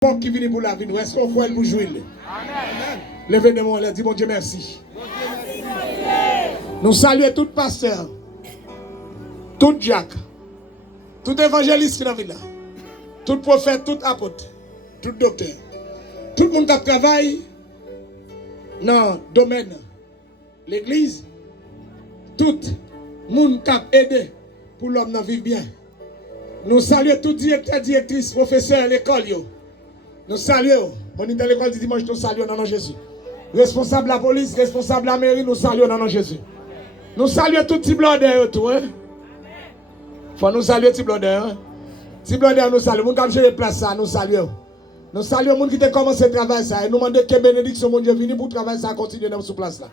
Qui vient pour la vie, nous est-ce qu'on croit pour jouer? Amen. Levez de moi, dis bon Dieu merci. Nous saluons tout pasteur, tout Jacques, tout évangéliste qui est dans la ville, tout prophète, tout apôtre, tout docteur, tout le monde qui travaille dans le domaine, l'église, tout le monde qui a aidé pour l'homme de vivre bien. Nous saluons tout directeur, directrice, professeur, l'école. Nous saluons. On est dans l'école du dimanche, nous saluons dans le nom de Jésus. Responsable de la police, responsable de la mairie, nous saluons dans le nom de Jésus. Nous saluons tout type de tout. Hein? Faut nous saluer type de type de nous saluons. Nous avons les places, nous saluons. Nous saluons les gens qui ont commencé le travail. Et nous demandons que bénédiction, mon Dieu, vienne pour travailler ça, continuer dans ce place là.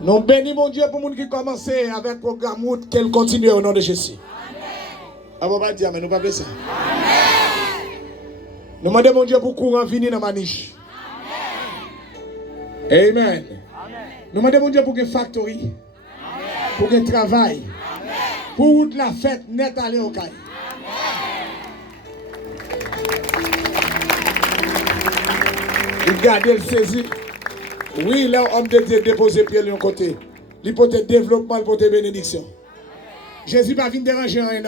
Nous bénissons, mon Dieu, pour les gens qui ont commencé avec le programme, qu'elle continue au nom de Jésus. Amen. On va pas dire, mais nous ne pas ça. Nous demandons, mon Dieu, pour courant venir dans ma niche. Amen. Amen. Nous demandons, mon Dieu, pour une factory, pour un travail, pour la fête nette aller au caille. Regardez le saisi. Oui, là, homme de Dieu déposé pied de l'un côté. L'hypothèse développement, l'hypothèse bénédiction. Jésus ne va venir déranger rien.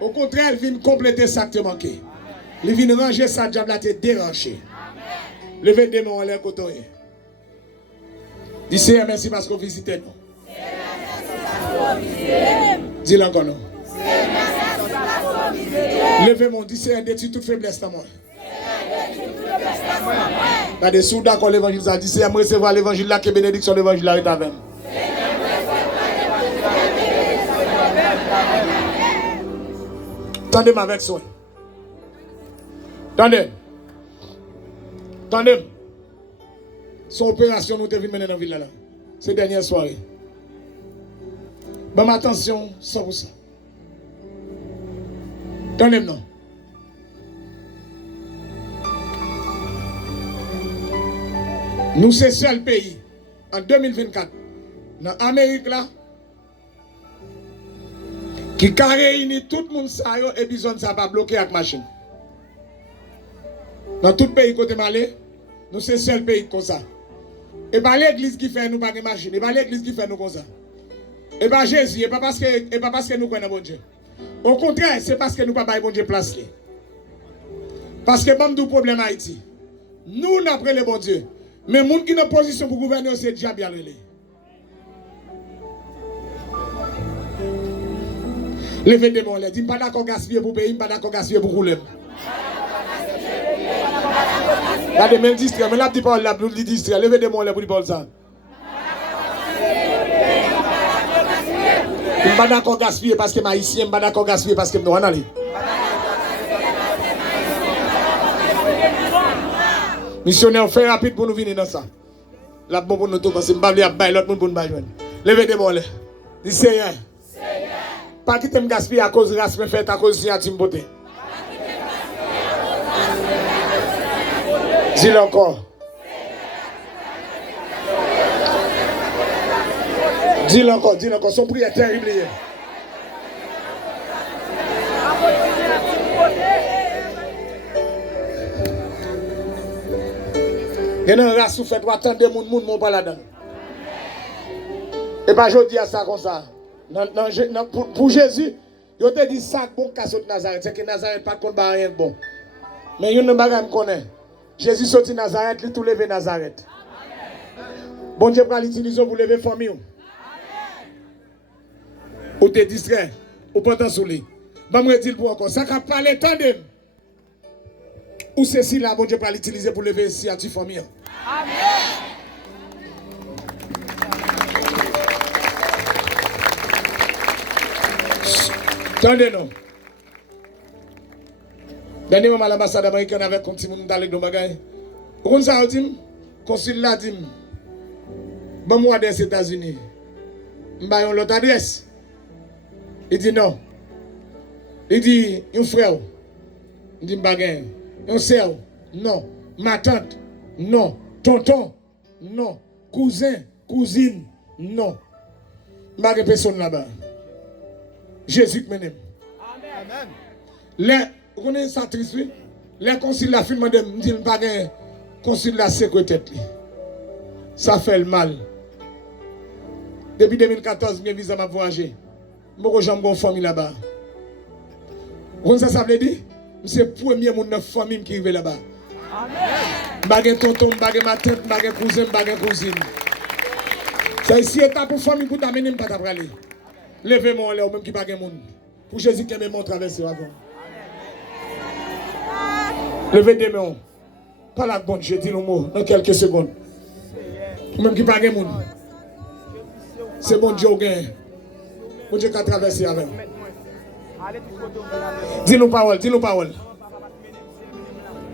Au contraire, il vient compléter ça qui te manquait. Il vient ranger sa diable à te déranger. Levez des mains en l'air côté. Dis Seigneur, merci parce que vous visitez nous. Dis-le encore non. Levez mon, dis Seigneur, détruis toute faiblesse dans moi. Dans des sous d'accord l'évangile, ça dit Seigneur, recevoir l'évangile là, que bénédiction de l'évangile là est avec. Tendez-moi avec soin. Tendez. Tendez. Son opération nous devons mener dans la ville là. Ces dernières soirées. Bon, attention, 100%. Tendez-moi. Nous, c'est le seul pays, en 2024, dans l'Amérique là, qui a réuni tout le monde et besoin de ça pas bloquer avec machine. Dans tout pays côté Malais, nous c'est le seul pays comme ça. Et pas l'église qui fait nous pas de machine, et pas l'église qui fait nous comme ça. Et pas Jésus, et pas parce que nous connaissons bon Dieu. Au contraire, c'est parce que nous pas de bon Dieu place. Parce que même du problème Haïti, nous n'avons pas le bon Dieu. Mais les gens qui sont en position pour gouverner, c'est déjà bien relé. Levez des mains, dis pas d'accord gaspiller pour payer, pas d'accord gaspiller pour rouler. Là, des mêmes distraits, mais là, tu parles là, pour les distraits. Levez des mains pour dire ça. Je ne suis pas d'accord gaspiller parce que je suis haïtien, je ne suis pas d'accord gaspiller parce que je suis noir. Missionnaire, fait rapide pour nous venir dans ça. La bombe pour nous tout, parce que je ne vais pas bailler l'autre monde pour nous bailler. Levez des mains. Dis Seigneur. Pas quitter me gaspiller à cause de race, mais fait à cause de signature beauté. Dis-le encore. Dis-le encore, dis-le encore. Son prière est terrible. Il y a une race qui fait attendre les gens, mon pas là-dedans. Et pas je dis à ça comme ça. Pour Jésus, il te dit ça bon casse de Nazareth. C'est que Nazareth pas contre rien de bon. Mais il y a une bagage me connaît. Jésus sorti Nazareth, il tout levé Nazareth. Bon Dieu va l'utiliser pour lever famille. Ou te distrait, ou pas t'en souler. Bah me dire pour encore. Ça qu'a parlé tandem. Ou ceci là, bon Dieu va l'utiliser pour lever si à tu famille. Amen. Attendez-nous. Dernièrement, l'ambassade américaine avait continué d'aller dans le bagage. On s'est dit, consul là dit, bon moi des États-Unis, je vais l'autre adresse. Il dit non. Il dit, un frère, il dit bagage, un sœur, non. Ma tante, non. Tonton, non. Cousin, cousine, non. Je ne personne là-bas. Jésus qui m'aime. Amen. Vous connaissez ça triste, oui? Les conciles la film de me dit pas gain concile la secrétaire. Ça fait le mal. Depuis 2014, j'ai visa m'a voyager. Beaucoup gens ont famille là-bas. Vous savez ça veut dire? C'est le premier monde de famille qui arrive là-bas. Amen. Tonton, ma tante, ma cousin, ma cousine. C'est ici étape pour famille pour t'amener pas t'apraller. Levez-moi là, même qui pas de monde. Pour Jésus qui me montre traverser avant. Levez des mains. Pas la bonne, je dis le mot dans quelques secondes. Même qui pas de monde. C'est bon Dieu gain. Bon Dieu qui a traversé avec. Dis-nous parole, dis-nous parole.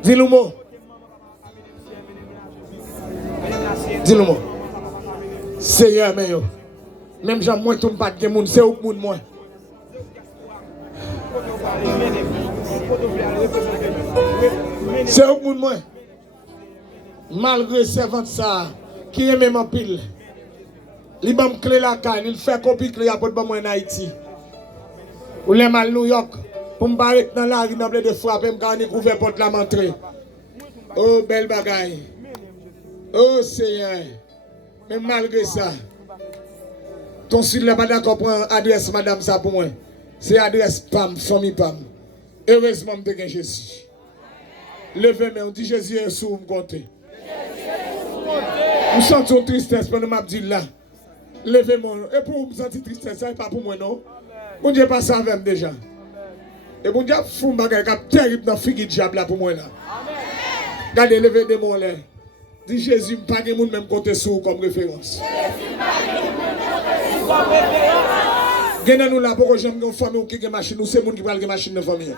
Dis-nous mot. Dis-nous mot. Seigneur, mais yo. Même j'aime moins tout pas de monde, c'est au monde moins. C'est au monde moins. Malgré servant ça, qui aime ma pile. Il m'a clé la canne, il fait copie clé à porte en Haïti. Ou les mal New York, pour me barrer dans la rue, de frapper, me garder couvert porte la montrée. Oh, belle bagaille. Oh, Seigneur. Mais malgré ça, ton sud n'est pas d'accord pour adresse madame ça pour moi. C'est adresse PAM, famille PAM. Heureusement, je suis Jésus. Levez-moi, on dit Jésus est sous me compter. Nous sentons tristesse pendant que je dis là. Levez-moi. Et pour vous sentir tristesse, ça n'est pas pour moi, non? Mon Dieu pas ça avec déjà. Et mon Dieu fou bagay cap terrible dans figi diable là pour moi là. Regardez lever des mots là. Dis Jésus pas de monde même côté sous comme référence. Gena nous là pour j'aime une famille qui a machine ou c'est monde qui parle de machine dans famille.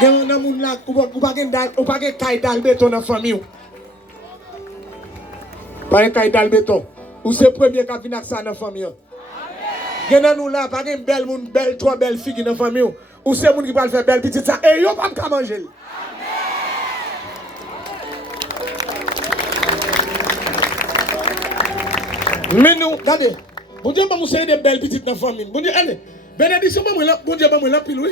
Gena moun là ou pas caille dal béton dans famille. Pas caille dal béton. Ou c'est premier qui vient ça dans famille. Gena nous là, pas une belle moun, belle, trois belles filles dans la famille. Ou c'est moun qui va faire belle petite ça. Et yo pas qu'à manger. Mais nous, regardez. Bon Dieu, vous savez des belles petites dans la famille. Bon Dieu, allez. Bénédiction, bon Dieu, bon pile, oui.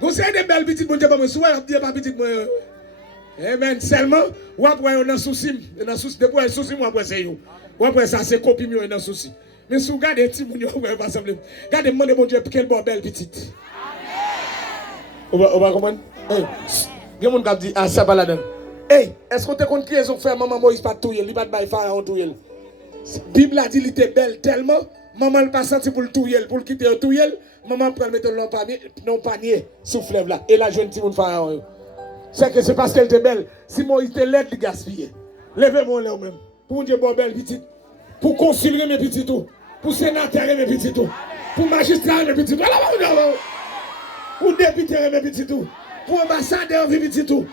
Vous savez des belles petites, bon Dieu, bon souvent, vous pas petite, moi. Amen. Seulement, ou après, on a un souci. On a souci. Depuis, un souci, moi, après, c'est yo. Ou après, ça, c'est copie, on a un souci. Mais si vous regardez petit moun, vous va sembler. Regardez, demandez mon Dieu, quelle bonne belle petite. On va comprendre? Hey, il y a des gens qui disent, ah, ça va là-dedans. Hey, est-ce qu'on te compte qui est fait maman Moïse pas tout il va pas pharaon tout il. Bible a dit il était belle tellement, maman ne pas senti pour le tout pour le quitter tout il, maman prend mettre dans panier sous fleuve là et la jeune petit moun pharaon. C'est que c'est parce qu'elle était belle. Si Moïse était laid, il gaspillait. Levez-moi là même. Pour Dieu bonne belle petite. Pour concilier mes petits tout. Pour sénateur mes petits tout. Pour magistrat mes petits tout. Pour député mes petits tout. Pour ambassadeur mes petits tout.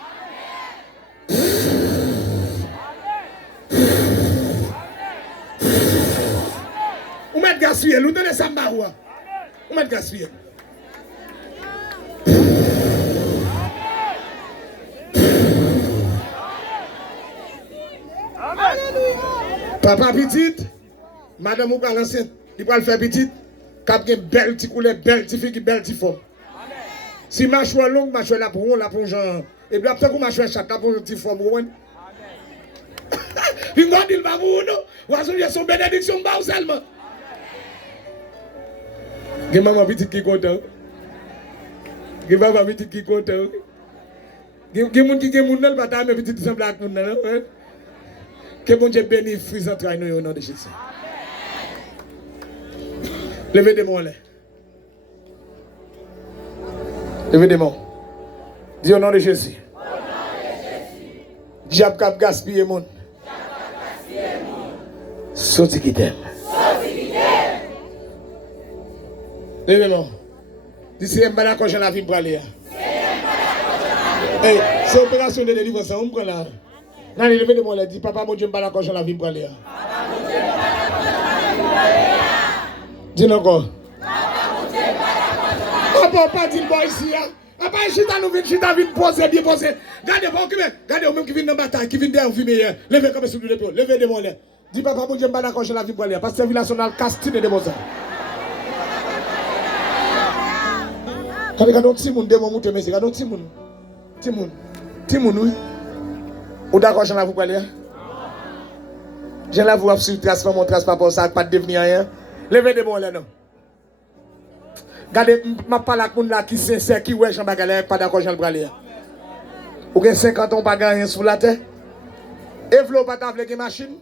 Ou mettre gaspiller, nous donnez ça maroua. Ou mettre gaspiller. Papa petite, madame ou pas l'enceinte, il va le faire petite, cap une belle petite couleur, belle petite fille, belle petite forme. Si mâchoire longue, mâchoire là pour genre. Et puis après, vous mâchoire chaque pour une petite forme. Puis moi, il va vous, non? Ou à son bénédiction, pas seulement. Il y a maman petite qui compte. Il y a papa petite qui compte. Il y a des gens qui ont des batailles, mais petite semble à nous. Que bon Dieu bénisse les entrailles au nom de Jésus. Levez des mains là. Levez des mains. Dis au nom de Jésus. Diable cap gaspiller monde. Sorti qui t'aime. Levez les mains. Dis c'est un balak quand j'ai la vie pour aller. C'est opération de délivrance, on prend là. Non, levez les mains, dis papa mon Dieu me balak quand j'ai la vie pour aller. Dis encore. Papa dit le ici. Papa, chita nous vient, chita vient poser, bien poser. Gardez pas occupé. Gardez au même qui vient dans la bataille, qui vient derrière vous meilleur. Levez comme sur l'épaule. Levez des mains. Dis papa, mon Dieu, me balak quand j'ai la vie pour aller. Parce que c'est national castine de Mozart. Quand on petit monde, des moments, mais c'est quand on petit monde. Timoun, oui. Ou d'accord, j'en ai vous parler? J'en ai vous sur trace, mon trace, pas ça, pas de devenir rien. Levez des bons là, non. Regardez, je parle avec les gens qui sont sincères, qui ouais, j'en bagarre, pas d'accord, j'en parler. Ou bien 50 ans, pas gagner sur la terre. Et vous pas avec une machine.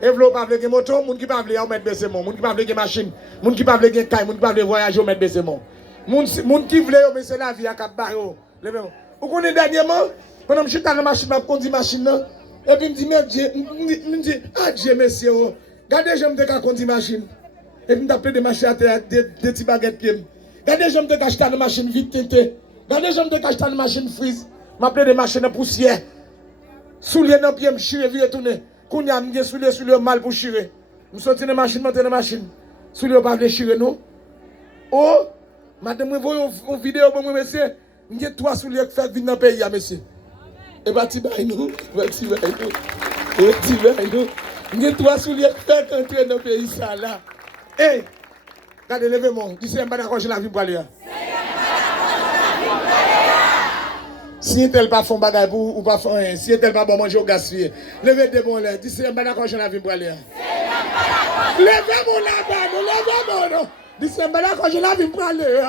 Et vous pas avec une moto, moun qui pas avec mettre baisser mon, moun qui pas avec une machine, moun qui pas avec une caille, moun qui pas avec voyager mettre baisser mon. Moun qui veut mettre la vie à cap barreau. Levez-moi. Vous connaissez dernièrement pendant que je suis dans la machine, je conduis machine là. Et puis je me dis, ah Dieu monsieur, regardez j'aime de conduire machine. Et puis je m'appelle des machines à terre, des petits baguettes pieds. Regardez j'aime de acheter une machine vite teinté. Regardez j'aime de acheter une machine frise. M'appelle des machines à poussière. Soulier dans pied, me chirer, virer tourner. Quand y a me soulier mal pour chirer. Me sortir de machine, monter de machine. Soulier pas de chirer nous. Oh, madame, vous voyez une vidéo pour moi monsieur. M'y a 3 souliers qui fait venir dans le pays monsieur. Et bah tu bailles nous, M'y a 3 souliers qui fait entrer dans le pays ça là. Eh, regardez levez-moi, dis pas d'accord je la vie pour aller. Si tel pas font bagay pour ou pas font rien, si tel pas bon manger au gaspiller. Levez des bons là, dis c'est pas d'accord je la vie pour aller. Levez-moi là-bas, levez-moi non. Dis c'est pas d'accord je la vie pour aller.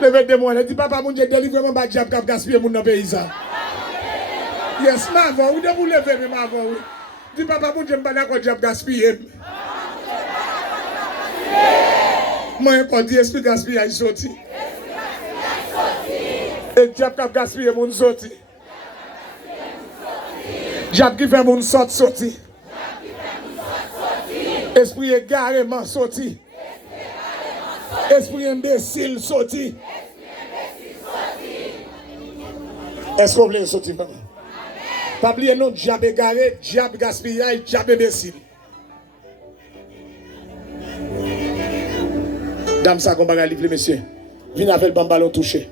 Levez des bons là, dis papa mon Dieu délivre mon bas diable cap gaspiller mon dans pays ça. Yes, ma voix, ou de vous lever ma voix. Dis papa mon Dieu pas d'accord diable gaspiller. Moi pas dire esprit gaspillage sorti. Et diable qui gaspille mon sorti. Diable qui fait mon sorti. Esprit égarément sorti. Esprit imbécile sorti. Est-ce que vous voulez sortir vraiment? Pas oublier non, diable égaré, diable gaspillage, diable imbécile. Dame ça qu'on va livrer monsieur. Viens avec le ballon touché.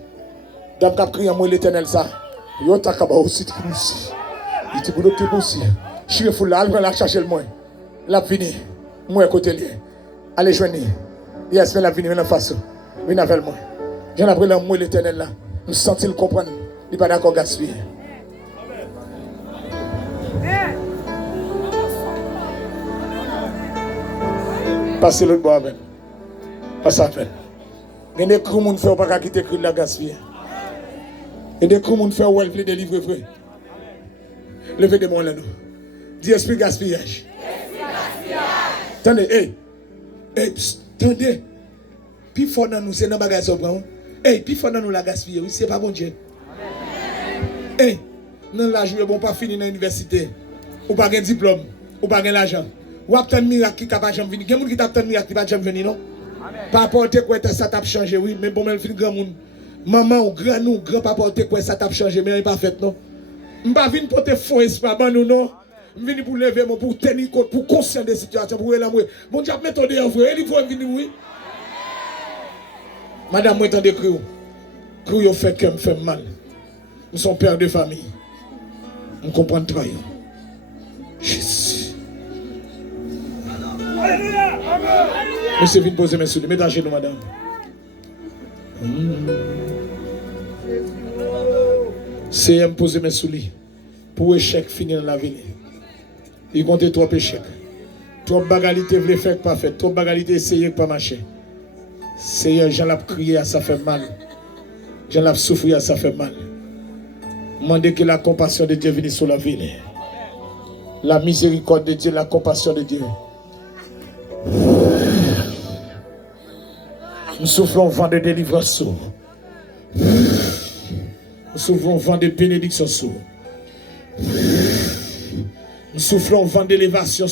Dame cap crier moi l'éternel ça. Yo ta kaba aussi ti boussi. Il te boulot ti boussi. Je suis fou là, elle va chercher le moins. La vini. Moi côté lié. Allez joindre. Yes, la vini en face. Viens avec moi. J'en après le moi l'éternel là. Me sentir le comprendre. Il pas d'accord gaspiller. Passez l'autre bois avec. Pas ça fait. Il y a des crous qui ne pas quitter le la gaspiller. Et des crous qui font des livres frère. Levez des mots là nous. Dis esprit gaspillage. Attendez, attendez. Puis fort dans nous, c'est dans bagage ça prend. Puis fort dans nous la gaspiller, oui, c'est pas bon Dieu. Non la jouer bon pas fini dans l'université. Ou pas de diplôme, ou pas de l'argent. Ou attend miracle qui capable jamais venir. Quelqu'un qui t'attend miracle qui va jamais venir non? Pas porter quoi ça t'a changé oui, mais bon mais fin grand monde. Maman ou grand nous, grand pas porter quoi ça t'a changé mais il pas fait non. M'pas venir porter faux espoir ban nous non. Venir pour lever mon pour tenir compte pour conscient des situations pour l'amour. Bon Dieu mettre en vrai, il faut venir oui. Madame moi entendez crier. Crier fait que me fait mal. Nous sommes pères de famille. On comprend très bien. Jésus. Monsieur vient poser mes souliers. Mettez à genoux, madame. C'est me poser mes souliers. Pour échec finir dans la vie. Il compte trop échecs. Trop bagalité voulait faire pas fait. Trop bagalité essayer pas marcher. Seigneur, j'en ai crié, ça fait mal. J'en ai souffert, ça fait mal. Demandez que la compassion de Dieu vienne sur la ville. La miséricorde de Dieu, la compassion de Dieu. Nous soufflons vent de délivrance. Nous soufflons vent de bénédiction. Nous soufflons vent d'élévation.